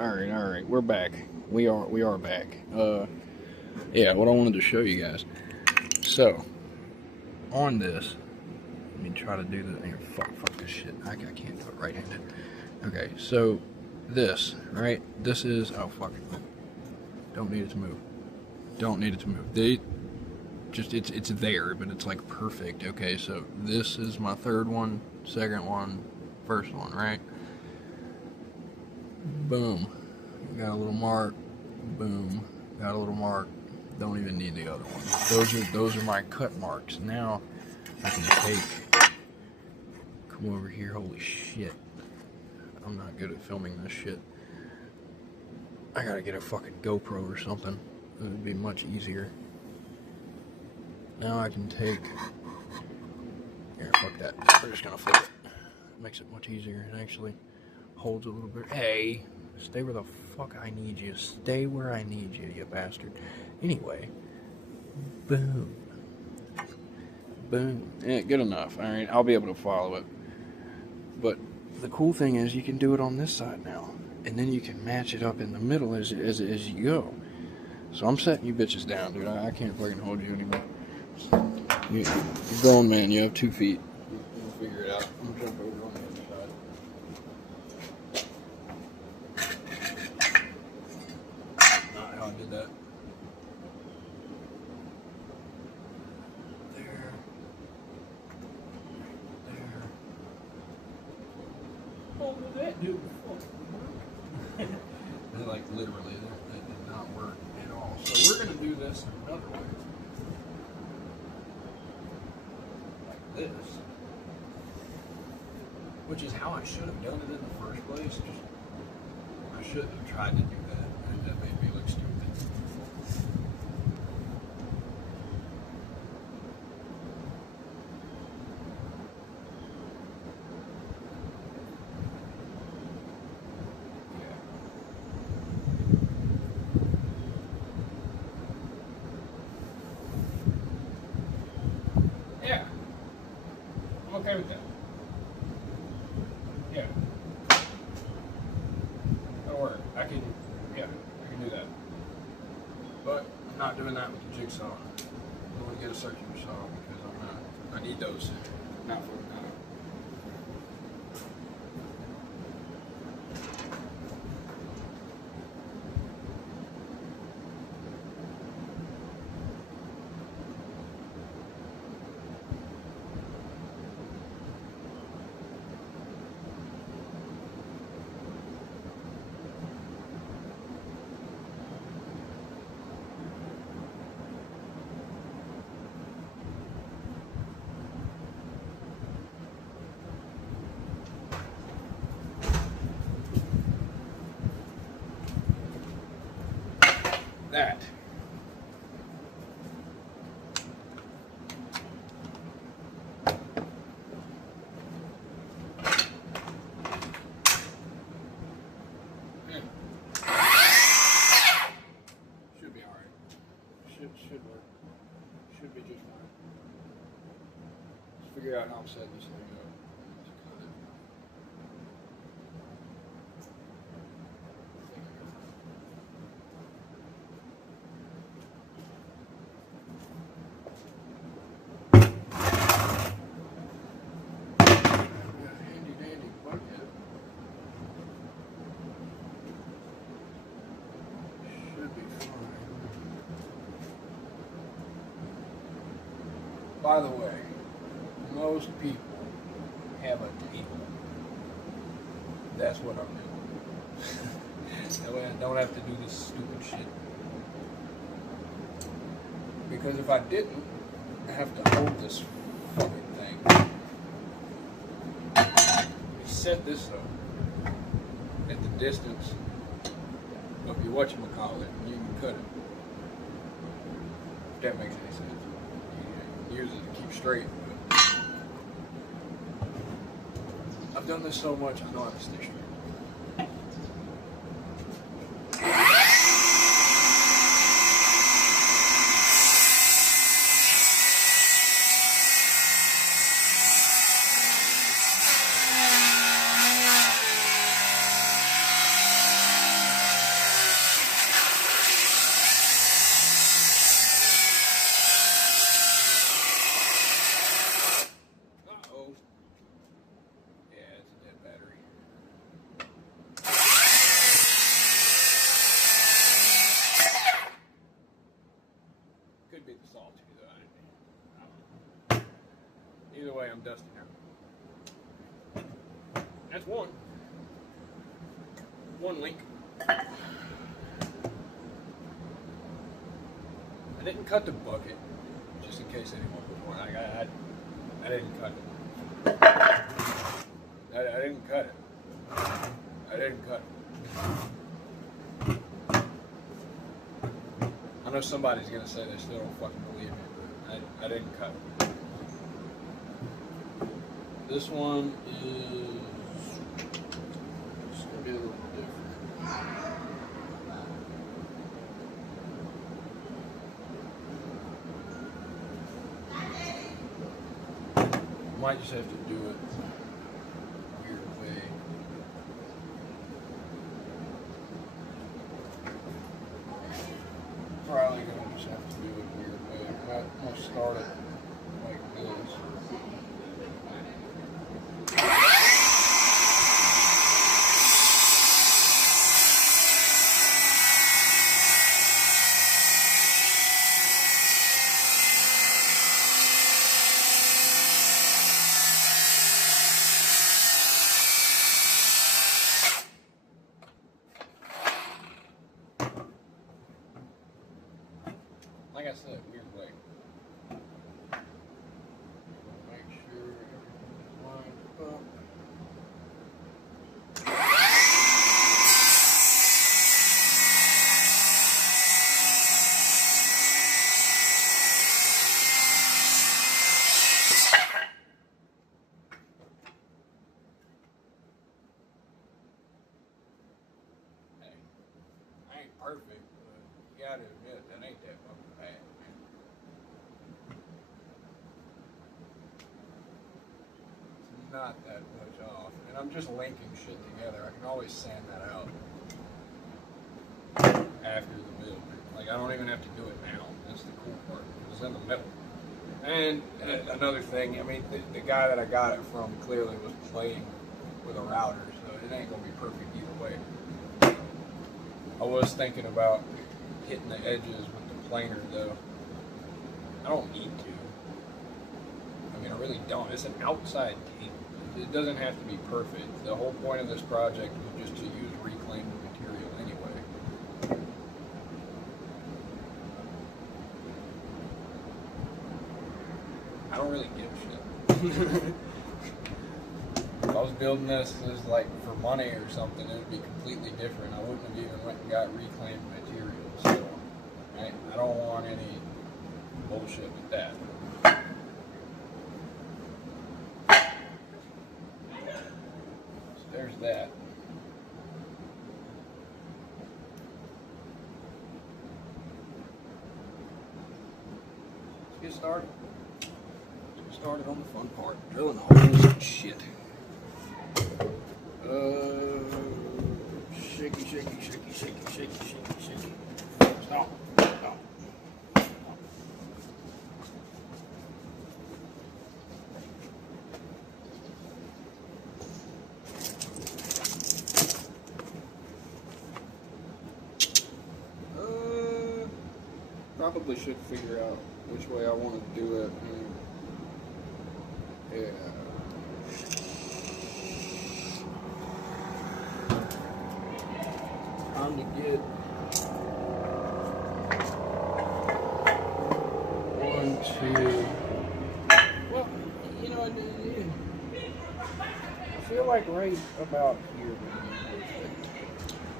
Alright, we're back. We are back. Yeah, what I wanted to show you guys. So, on this, let me try to do this. Fuck this shit. I can't do it right-handed. Okay, so, this, right? This is, oh fuck it. Don't need it to move. Don't need it to move. It's there, but it's like perfect. Okay, so this is my third one, second one, first one, right? Boom. Got a little mark. Boom. Got a little mark. Don't even need the other one. Those are my cut marks. Now I can come over here. Holy shit. I'm not good at filming this shit. I gotta get a fucking GoPro or something. It would be much easier. Now I can take... Here, fuck that. We're just gonna flip it. Makes it much easier. It actually holds a little bit. Hey! Stay where the fuck I need you. Stay where I need you, you bastard. Anyway. Boom. Boom. Yeah, good enough. Alright, I'll be able to follow it. But the cool thing is you can do it on this side now. And then you can match it up in the middle as you go. So I'm setting you bitches down, dude. I can't fucking hold you anymore. You're a grown man. You have 2 feet. You'll figure it out. I'm gonna jump over on the other side. Not how I did that. There. Oh, that dude. Like literally, that did not work at all. So we're gonna do this another way. Like this. Which is how I should have done it in the first place. I should have tried to do that. That made me look stupid. Yeah. I'm okay with that. Yeah. That'll work. I can do that. But I'm not doing that with the jigsaw. I'm going to get a circular saw because I need those. Not for now. That. Should be alright. Should work. Should be just fine. Let's figure out how I'm setting this thing up. By the way, most people have a table. That's what I'm doing. That way I don't have to do this stupid shit. Because if I didn't, I have to hold this fucking thing. You set this up at the distance of your whatchamacallit, you can cut it. If that makes any sense. Use it to keep straight. But I've done this so much, I know how to stay straight. one link. I didn't cut the bucket, just in case anyone was wondering. I didn't cut it. I didn't cut it. I didn't cut it. I know somebody's gonna say they still don't fucking believe me, but I didn't cut it. This one is gonna be a little different. Might just have to do it a weird way. Probably gonna just have to do it a weird way. I'm gonna start it like this. Like I said, weird way. Make sure everything's lined up. Hey, I ain't perfect, but you gotta admit that ain't that fucking bad. It's not that much off. And I'm just linking shit together. I can always sand that out after the build. Like, I don't even have to do it now. That's the cool part. It's in the middle. And another thing, I mean, the guy that I got it from clearly was playing with a router, so it ain't gonna be perfect either way. I was thinking about hitting the edges with the planer though. I don't need to. I mean, I really don't. It's an outside table. It doesn't have to be perfect. The whole point of this project was just to use reclaimed material anyway. I don't really give a shit. If I was building this as like for money or something, it would be completely different. I wouldn't have even went and got reclaimed material. So I don't want any bullshit with that. So there's that. Let's get started. Started on the fun part, drilling holes and shit. Shaky, shaky, shaky, shaky, shaky, shaky, shaky. Stop. Stop. Probably should figure out which way I want to do it. Yeah. Time to get 1, 2. Well, you know, I feel like right about here.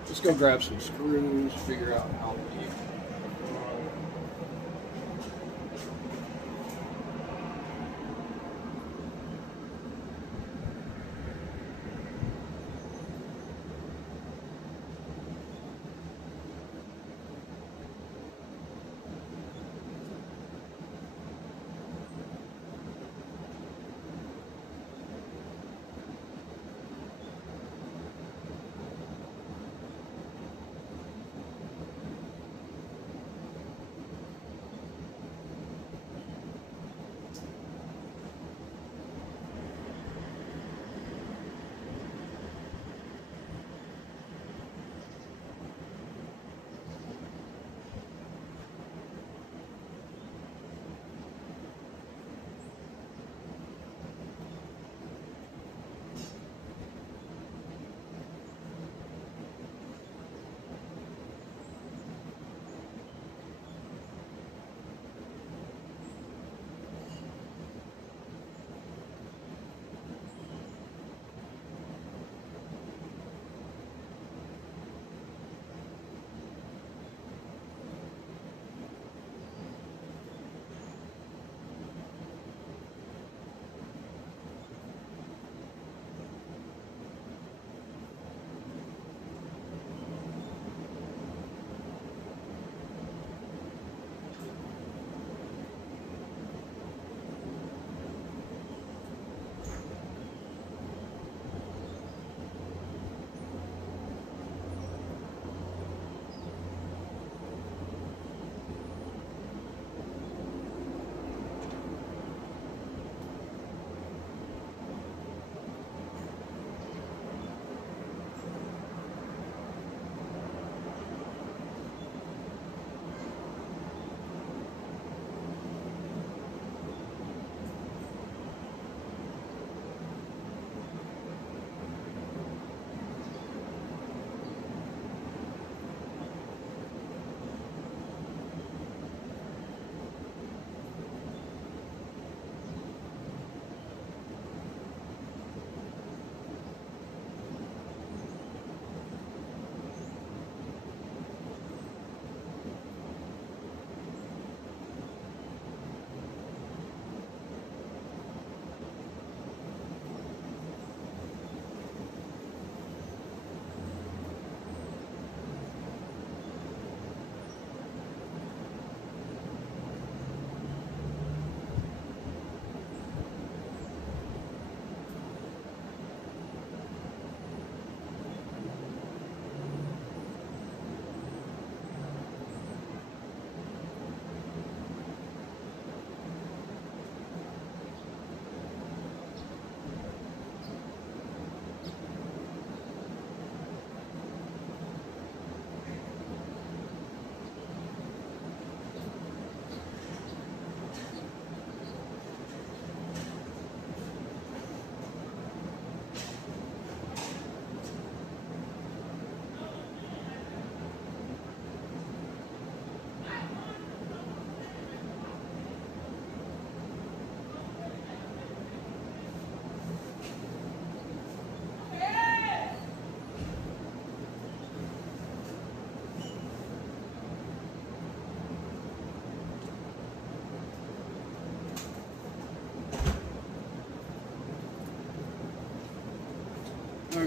Let's go grab some screws, figure out how deep.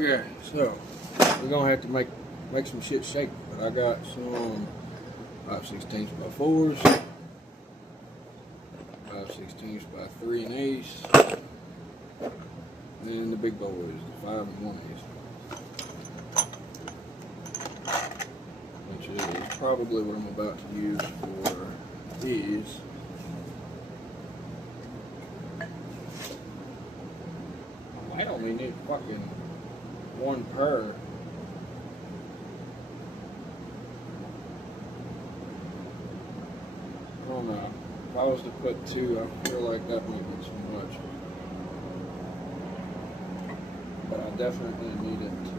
Okay, so we're gonna have to make some shit shake. But I got some 5/16 by 4s, 5/16 by 3 1/8, and then the big boys, the 5 1/8, which is probably what I'm about to use for these. I only need fucking one per. I don't know. If I was to put 2, I feel like that might be too much. But I definitely need it to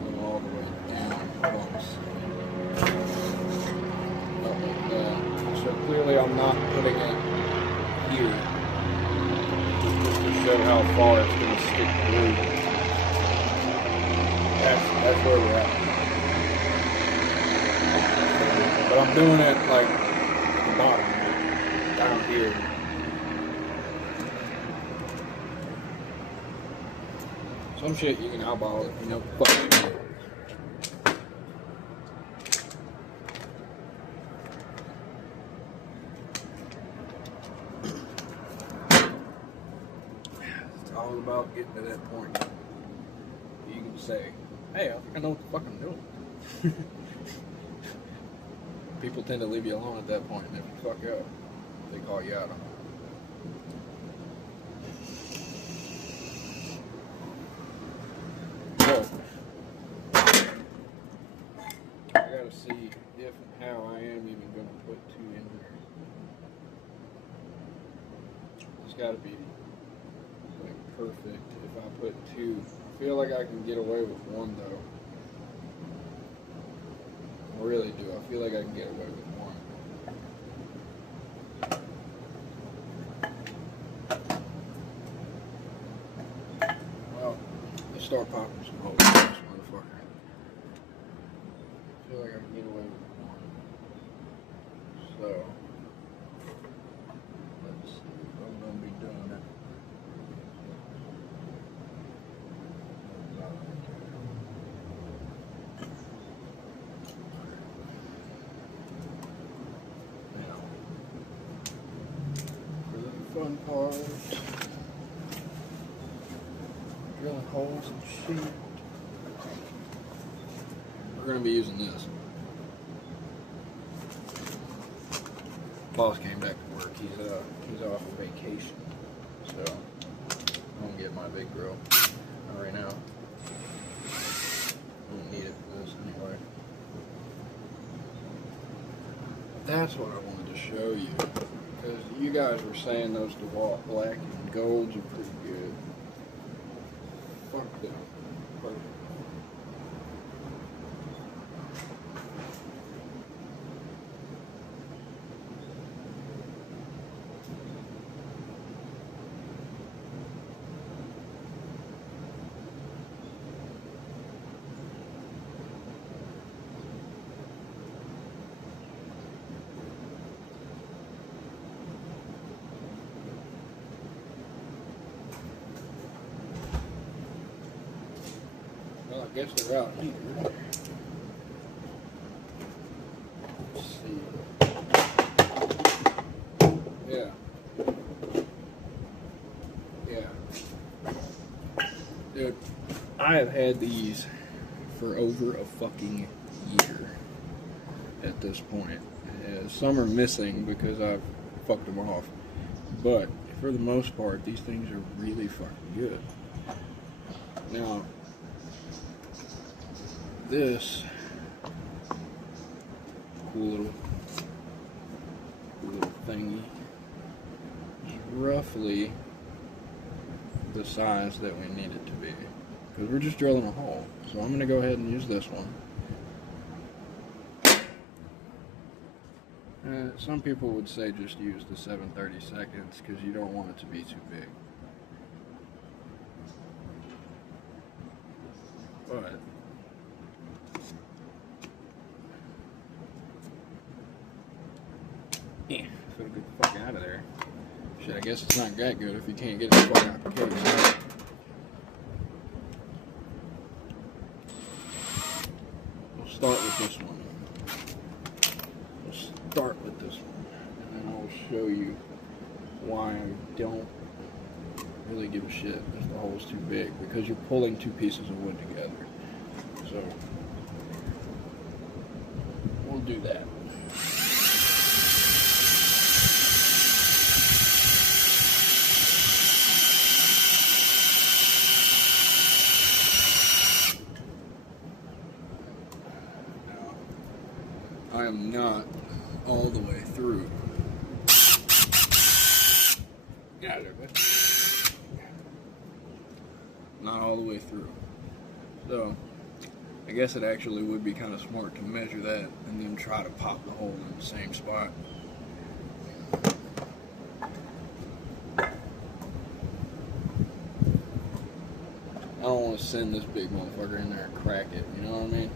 go all the way down once. Not like that. So clearly I'm not putting it here, just to show how far it's going to stick through. That's where we're at. But I'm doing it like at the bottom, down here. Some shit you can eyeball it, you know, fuck it. It's all about getting to that point. You can say, hey, I think I know what the fuck I'm doing. People tend to leave you alone at that point, and if you fuck up, they call you out on it. I gotta see if and how I am even gonna put 2 in here. It's gotta be like perfect if I put 2. I feel like I can get away with 1 though. I really do. I feel like I can get away with 1. Well, let's start popping some holes in this motherfucker. I feel like I can get away with 1. So, let's see if I'm going to be doing it. Now, for the fun part, drilling holes and shit. We're going to be using this. Boss came back to work. He's off on vacation, so I'm gonna get my big grill. Not right now. I don't need it for this anyway. That's what I wanted to show you, because you guys were saying those DeWalt black and golds are pretty good. Fuck them. Perfect. Well, I guess they're out here. Let's see. Yeah. Dude, I have had these for over a fucking year at this point. Some are missing because I've fucked them off. But for the most part, these things are really fucking good. Now, this cool little thingy is roughly the size that we need it to be, because we're just drilling a hole. So I'm going to go ahead and use this one. Some people would say just use the 7/32 because you don't want it to be too big. But yeah, so get the fuck out of there. Shit, I guess it's not that good if you can't get the fuck out the case. start with this one. We'll start with this one, and then I'll show you why I don't really give a shit if the hole's too big, because you're pulling two pieces of wood together. So we'll do that. I am not all the way through. Get out of there, bud. Not all the way through. So, I guess it actually would be kind of smart to measure that and then try to pop the hole in the same spot. I don't want to send this big motherfucker in there and crack it, you know what I mean?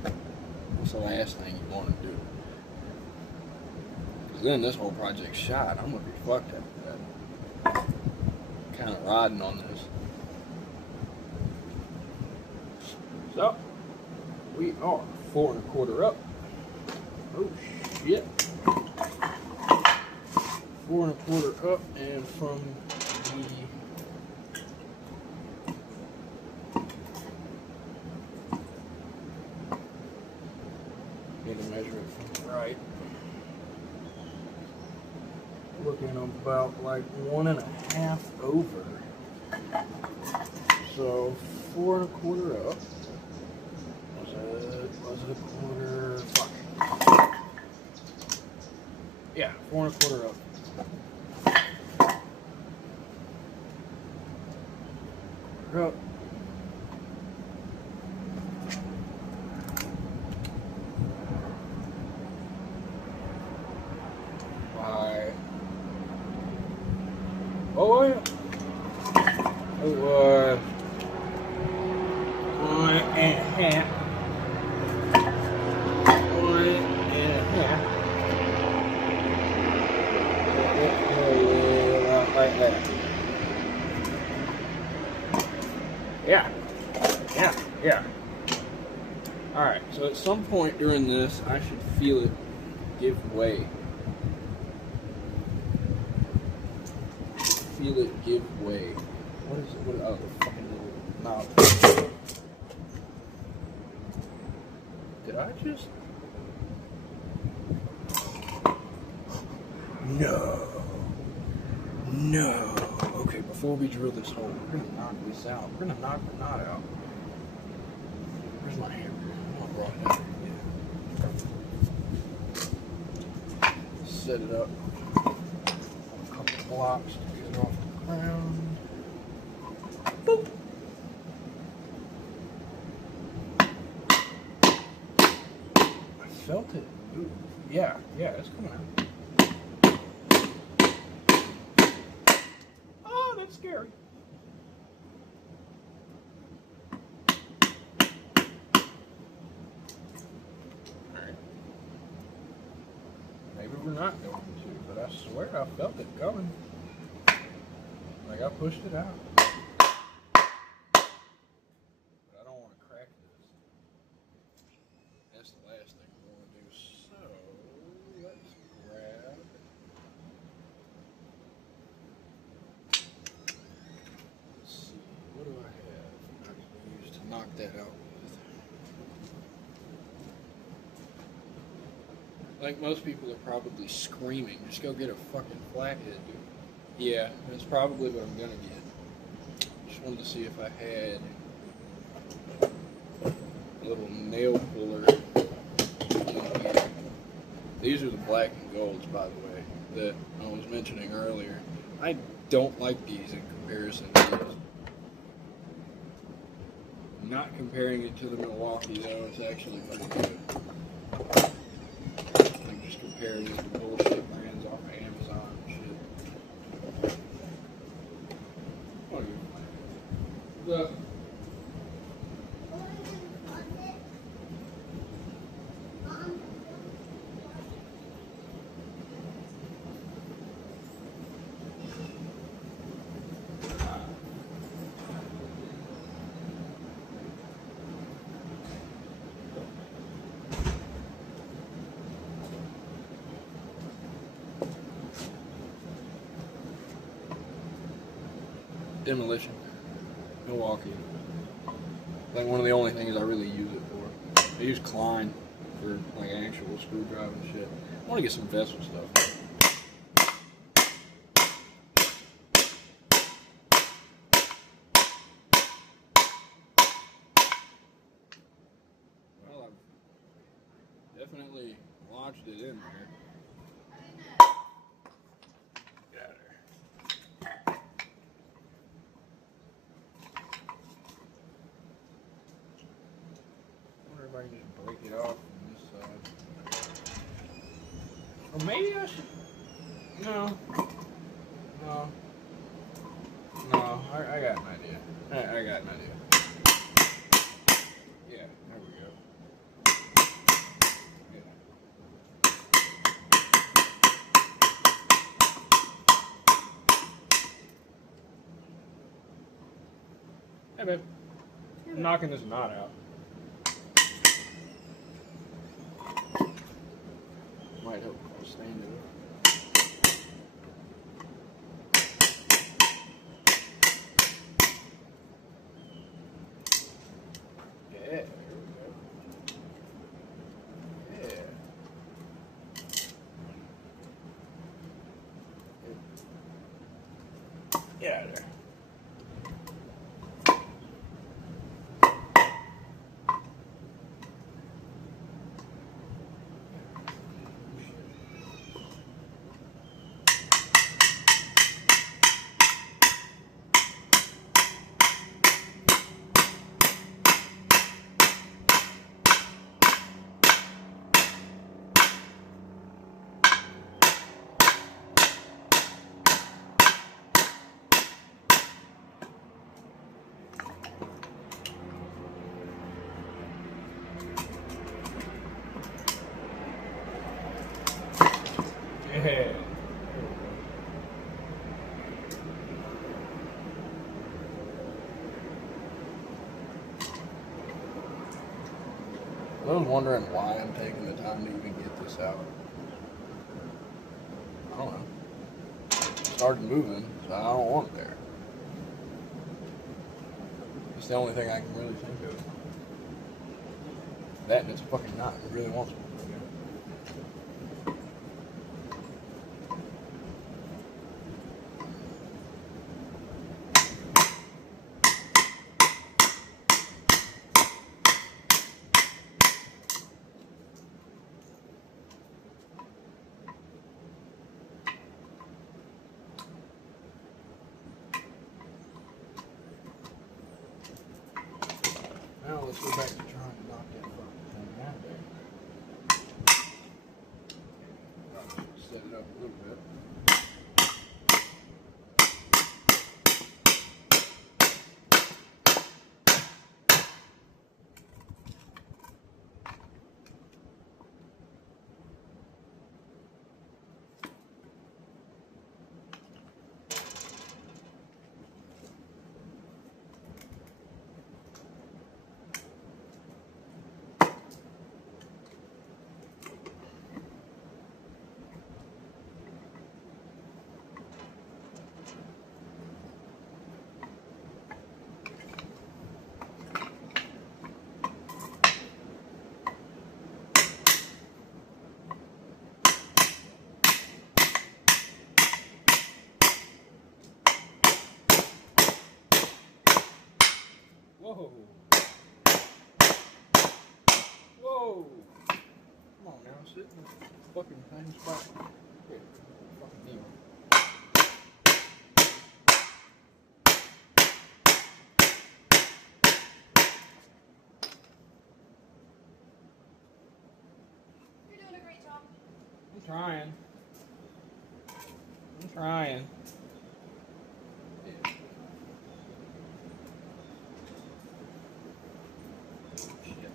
That's the last thing you want to do. Because then this whole project's shot. I'm going to be fucked after that. Kind of riding on this. So, we are 4 1/4 up. Oh shit. 4 1/4 up, and from the need to measure it from the right. Looking about like 1 1/2 over. So 4 1/4 up. Was it a quarter? Fuck. Yeah, 4 1/4 up. Up. Oh, yeah. It was 1 1/2. 1 1/2. Like that. Yeah. Alright, so at some point during this, I should feel it give way. Feel it give way. What is it? Oh, the fucking little knob. Did I just? No. Okay, before we drill this hole, we're gonna knock this out. We're gonna knock the knot out. Where's my hammer? I brought it out. Yeah. Set it up. A couple blocks to get it off the ground. Boop. I felt it. Ooh. Yeah, it's coming out. Oh, that's scary. Alright. Maybe we're not going to, but I swear I felt it coming. Like I pushed it out. But I don't want to crack this. That's the last thing we want to do. So let's grab. Let's see. What do I have I can use to knock that out with? Like most people are probably screaming, just go get a fucking flathead, dude. Yeah, that's probably what I'm gonna get. Just wanted to see if I had a little nail puller in here. These are the black and golds, by the way, that I was mentioning earlier. I don't like these in comparison to these. I'm not comparing it to the Milwaukee though, it's actually pretty good. I'm just comparing it to bullshit brands off of Amazon and shit. What's up? Demolition, Milwaukee. I think one of the only things I really use it for. I use Klein for like actual screwdriver and shit. I want to get some vessel stuff. Well, I've definitely launched it in there. Get out of there. I wonder if I can just break it off from this side. Or maybe I should. No. I got an idea. I got an idea. Yeah, there we go. Yeah. Hey, babe. I'm knocking this knot out. Might help if I stand it up. Yeah, there we go. Yeah. Get out of there. Yeah. I was wondering why I'm taking the time to even get this out. I don't know. It started moving, so I don't want it there. It's the only thing I can really think of. That and it's a fucking knot. It really wants me. Now let's go back to trying to knock that fucking thing out there. Set it up a little bit. Whoa. Whoa. Come on now, sit in the fucking same spot. Here, fucking kneel. You're doing a great job. I'm trying. I'm trying. Yeah. Shit.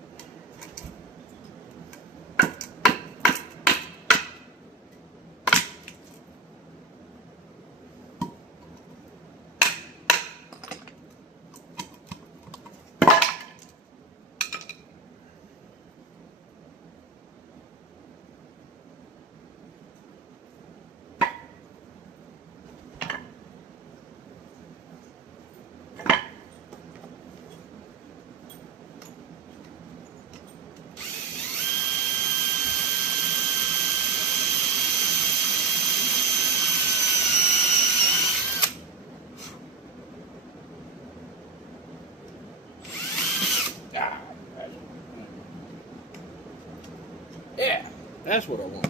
Yeah, that's what I want.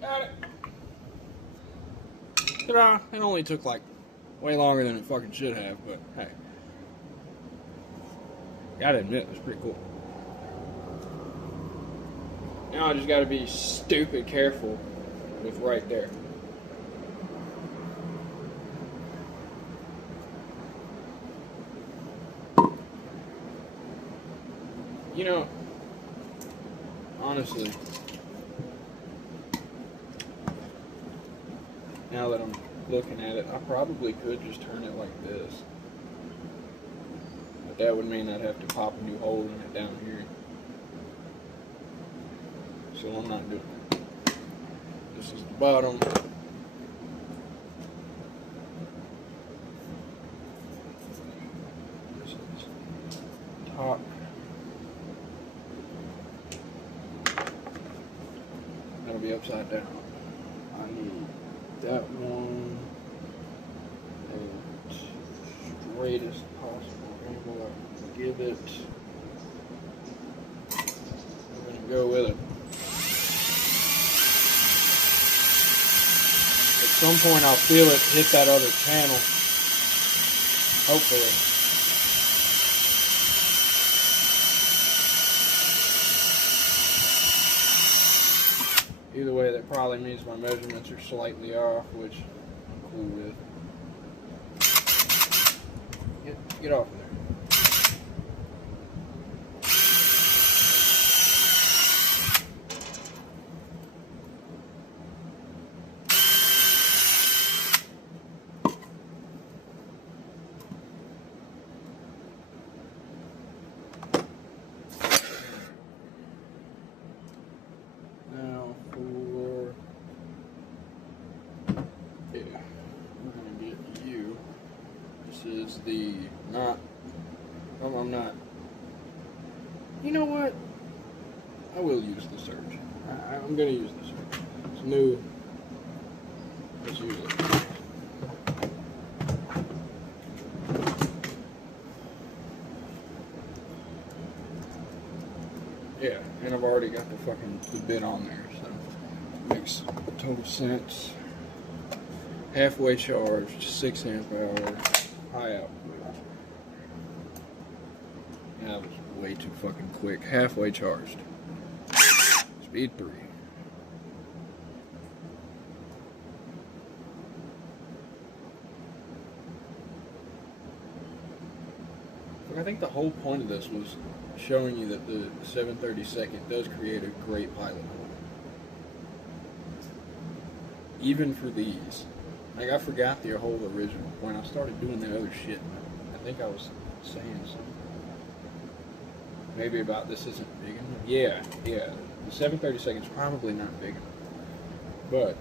Got it. Ta-da! It only took like way longer than it fucking should have, but hey. Gotta admit, it was pretty cool. Now I just gotta be stupid careful with right there. You know, honestly, now that I'm looking at it, I probably could just turn it like this. But that would mean I'd have to pop a new hole in it down here. So I'm not doing it. This is the bottom. This is top. That'll be upside down. I need that one as straight as possible angle I can give it. I'm gonna go with it. At some point I'll feel it hit that other channel. Hopefully. Either way, that probably means my measurements are slightly off, which I'm cool with. Get off of there. Is the I'm not. You know what? I will use the surge. I'm gonna use the surge. It's new. Let's use it. Yeah, and I've already got the bit on there, so it makes total sense. Halfway charged, 6 amp hour. High output. That was way too fucking quick. Halfway charged. Speed 3. Look, I think the whole point of this was showing you that the 7/32 does create a great pilot hole. Even for these. Like, I forgot the whole original when I started doing the other shit. I think I was saying something. Maybe about this isn't big enough. Yeah. The 7/32 is probably not big enough. But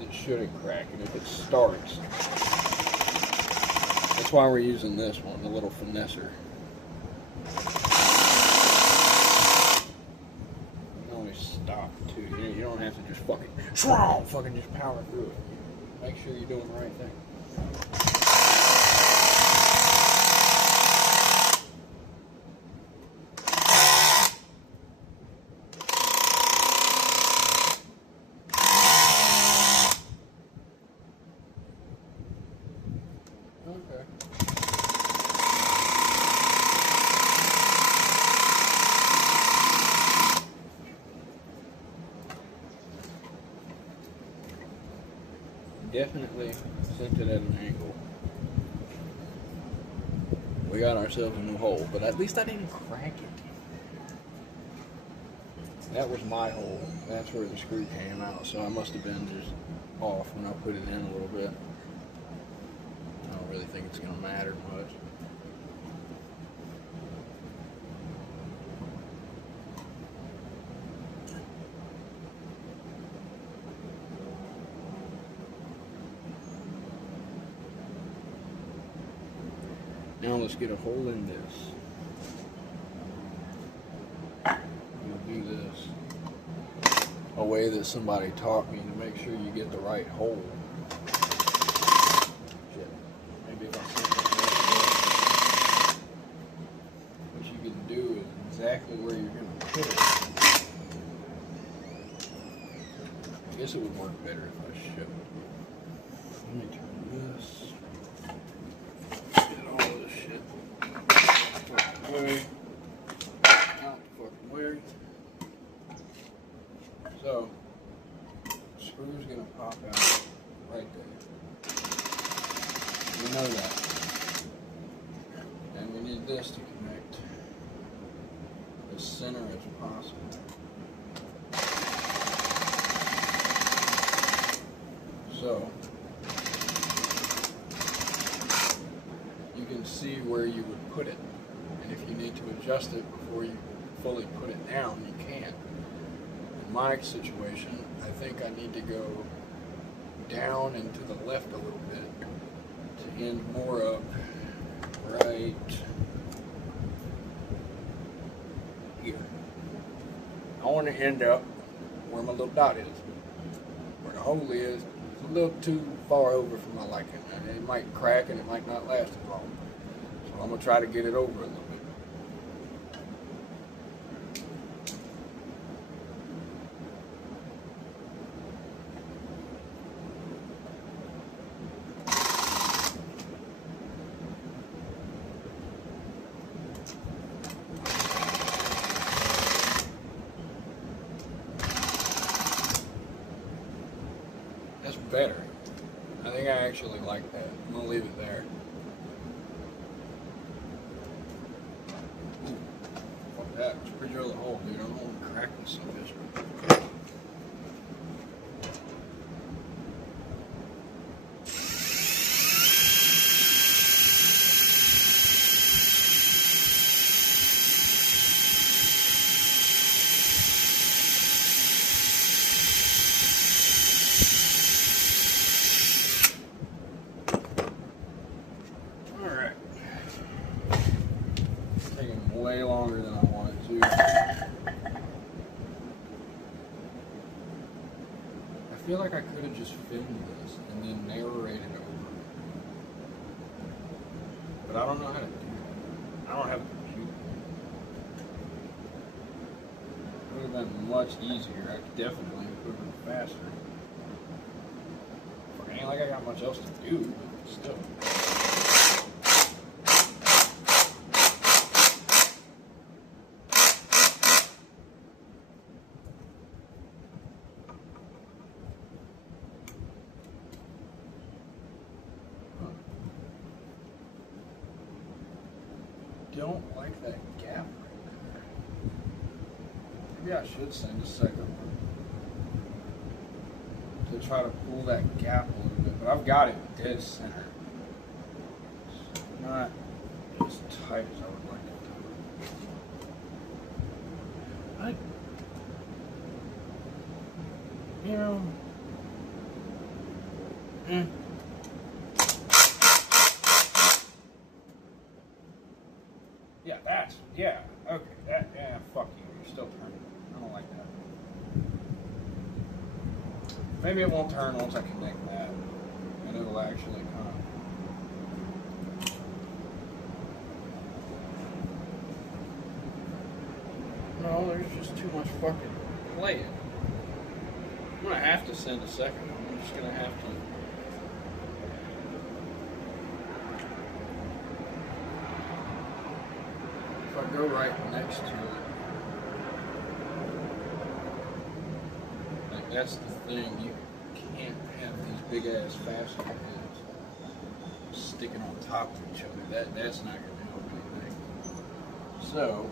it shouldn't crack. And if it starts, that's why we're using this one, the little finesser. You can always stop, too. You don't have to just fucking just power through it. Make sure you're doing the right thing. Okay. Definitely sent it at an angle. We got ourselves a new hole, but at least I didn't crack it. That was my hole. That's where the screw came out, so I must have been just off when I put it in a little bit. I don't really think it's going to matter much. Now let's get a hole in this. We'll do this a way that somebody taught me to make sure you get the right hole. Shit. Maybe if I set this up, what you can do is exactly where you're going to put it. I guess it would work better if I showed. Let me turn this. Get all this shit fucking way. Out the fucking way. So, the screw's gonna pop out right there. We know that. And we need this to connect as center as possible. So, you can see where you would put it. And if you need to adjust it before you fully put it down, you can. In my situation, I think I need to go down and to the left a little bit to end more up right here. I want to end up where my little dot is. Where the hole is a little too far over for my liking. And it might crack and it might not last as long. So I'm going to try to get it over a little bit. That's better. I think I actually like that. I'm going to leave it there. Ooh, fuck that. Let's pre-drill the hole, dude. I don't want to crack this some bitch. Way longer than I wanted to. I feel like I could have just filmed this and then narrated over. But I don't know how to do that. I don't have a computer. It would have been much easier. I could definitely have put it faster. It ain't like I got much else to do, but still. Don't like that gap right there. Maybe I should send a second one to try to pull that gap a little bit, but I've got it dead center. It's not as tight as I would like it to. You know, yeah, okay, fuck you, you're still turning. I don't like that. Maybe it won't turn once I connect that, and it'll actually come. No, there's just too much fucking playing. I'm gonna have to send a second one. I'm just gonna have to. If I go right next to it, like that's the thing, you can't have these big ass fastener heads sticking on top of each other. That's not gonna help anything. So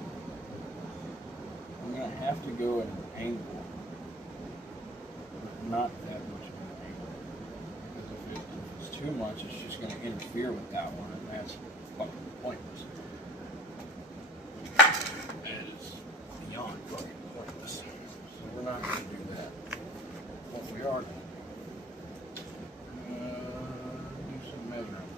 I'm gonna have to go at an angle, but not that much of an angle, because if it's too much, it's just going to interfere with that one, and that's fucking pointless. It is beyond fucking pointless. So we're not going to do that. What we are going to do some measuring.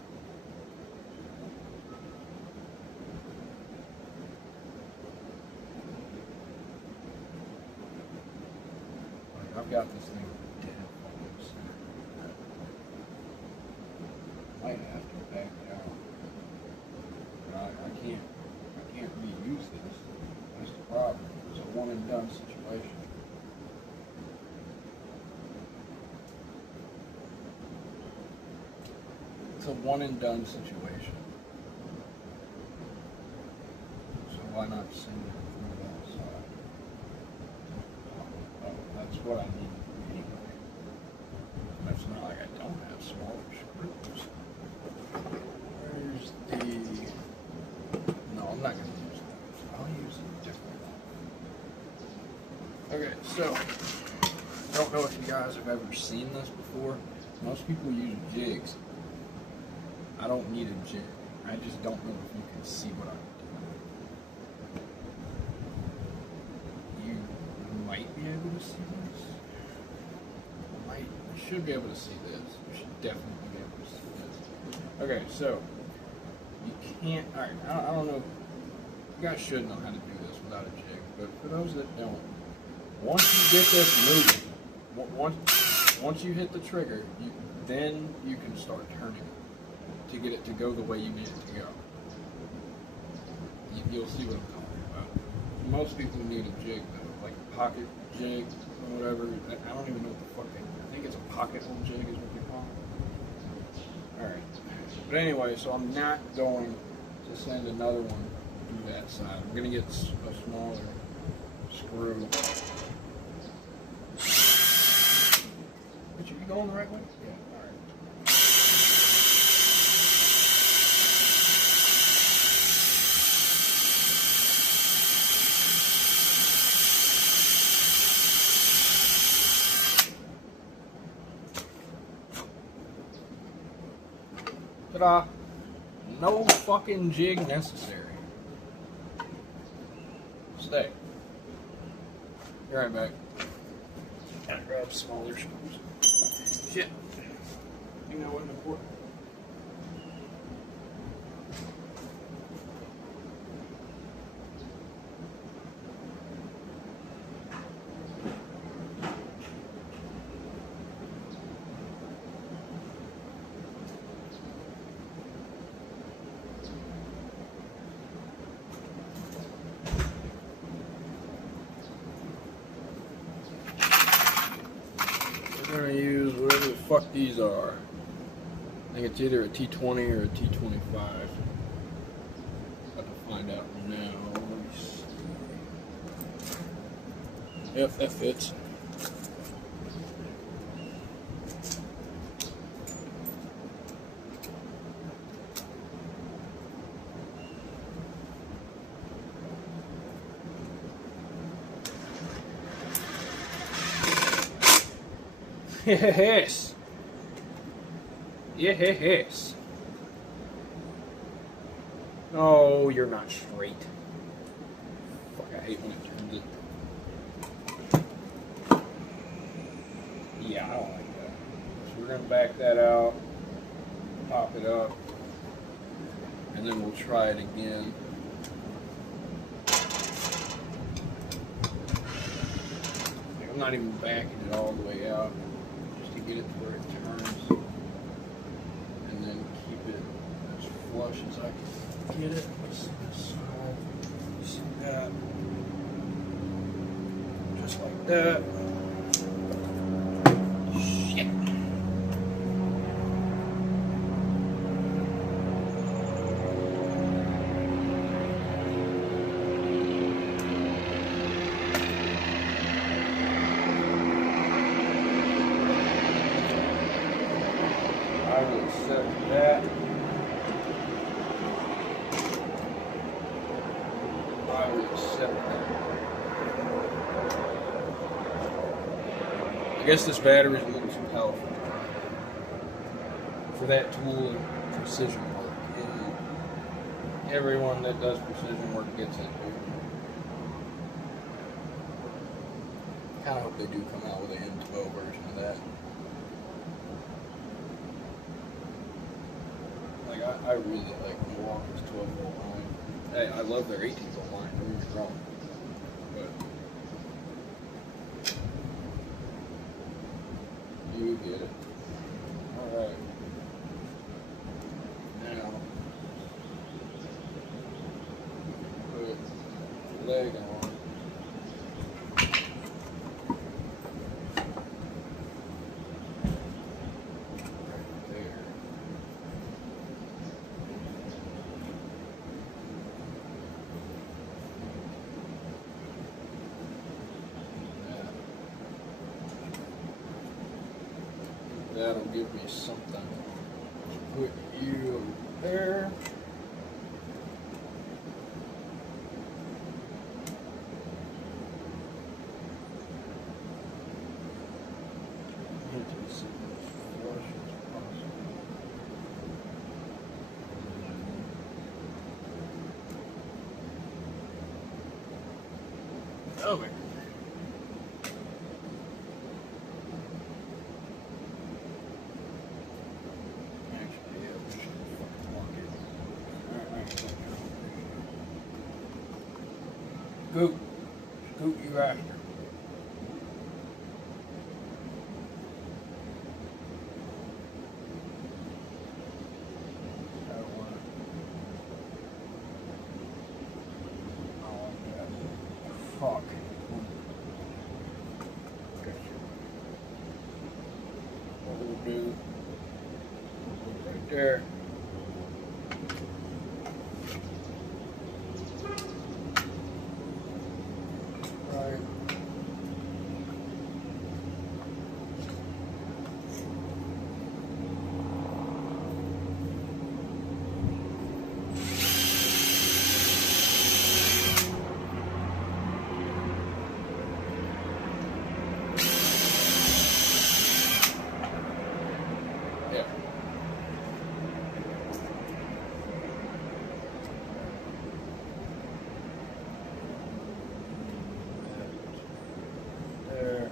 I've got this thing dead focused. Might have to back it out. But I can't reuse this. That's the problem. It's a one and done situation. It's a one and done situation. So why not send it from the outside? Oh, that's what I need anyway. It's not like I don't have smaller screws. Where's the... No, I'm not going to use those. I'll use a different one. Okay, so, I don't know if you guys have ever seen this before. Most people use jigs. I don't need a jig. I just don't know if you can see what I'm doing. You might be able to see this. You should be able to see this. You should definitely be able to see this. Okay, so you can't. Alright, I don't know. You guys should know how to do this without a jig, but for those that don't, once you get this moving, once you hit the trigger, then you can start turning it to get it to go the way you need it to go. You'll see what I'm talking about. Most people need a jig though, like a pocket jig or whatever. I don't even know what the fuck I think it's a pocket hole jig is what they call it. Alright. But anyway, so I'm not going to send another one through that side. I'm going to get a smaller screw. But you going the right way? Yeah, alright. Ta-da! No fucking jig necessary. Stay. Be right back. Gotta grab smaller screws. Shit. You know what important. We're gonna use whatever the fuck these are. I think it's either a T20 or a T25. Have to find out now. Let me see. Yep, that fits. Yes. Yes. Oh, you're not straight. Fuck, I hate when it turns it. Yeah, I don't like that. So we're gonna back that out, pop it up, and then we'll try it again. I'm not even backing it all the way out. Get it to where it turns, and then keep it as flush as I can get it. This side, see that, just like that. Shit. I will accept that. I will accept that. I guess this battery is a little too powerful. for that tool and precision work. And everyone that does precision work gets it. Kind of hope they do come out with an M12 version of that. Like I really like Milwaukee's 12-volt line. Hey, I love their 18-volt line. Don't get me wrong, but you get it. All right. Now put the leg on. That'll give me something. Put you over there. Get this as flush as possible. Over. Scoot. Scoot you after. I don't want it. Oh, yeah. Fuck. What we'll do, right there. Right. Yeah. There.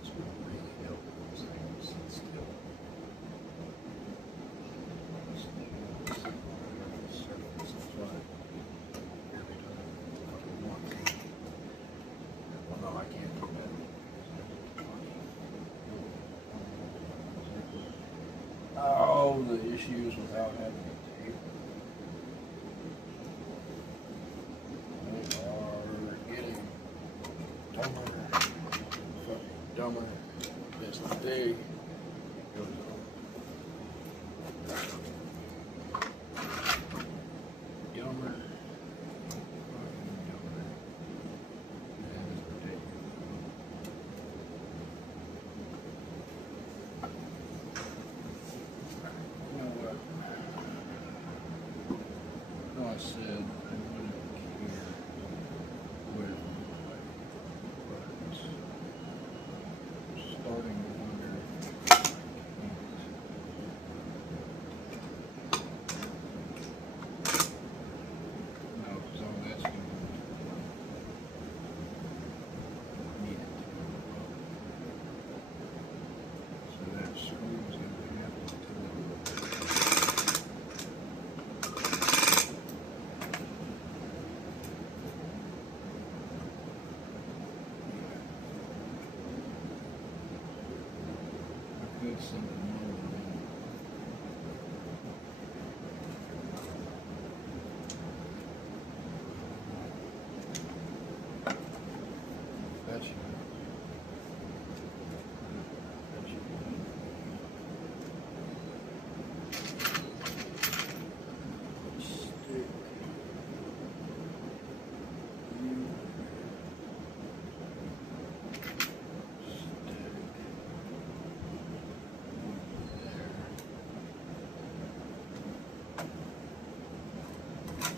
This would really help if I can sit still. Surface is what really doesn't fucking want me. Well, no, I can't do that. Oh, the issues without having a tape. We are getting dumber, fucking dumber. This day goes on. Dumber, fucking dumber. And this day. You know what? No, I said I wouldn't care what it looked like, but I'm starting to wonder if I can't. No, because all that's going to need it to go up. So that screw's going to have to do it. Good something more than that. That should stick.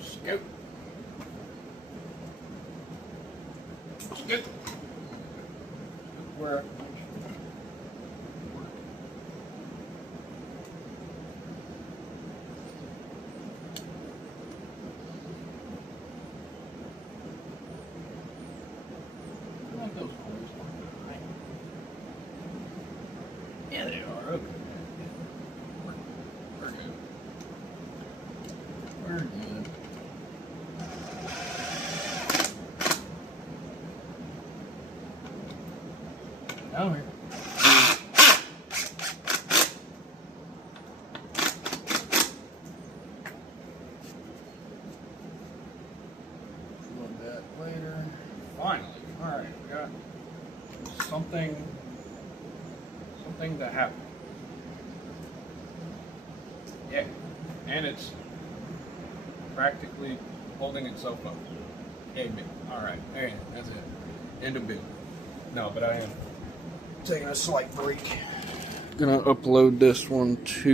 Scoot. Scoot. where. Yeah, they are. Okay. We're good. We're good. Down here. A little bit later. Finally. Alright, we got something that happened. Yeah. And it's practically holding itself up. Amen. Alright, there, that's it. End of build. No, but I am taking a slight break. Gonna upload this one to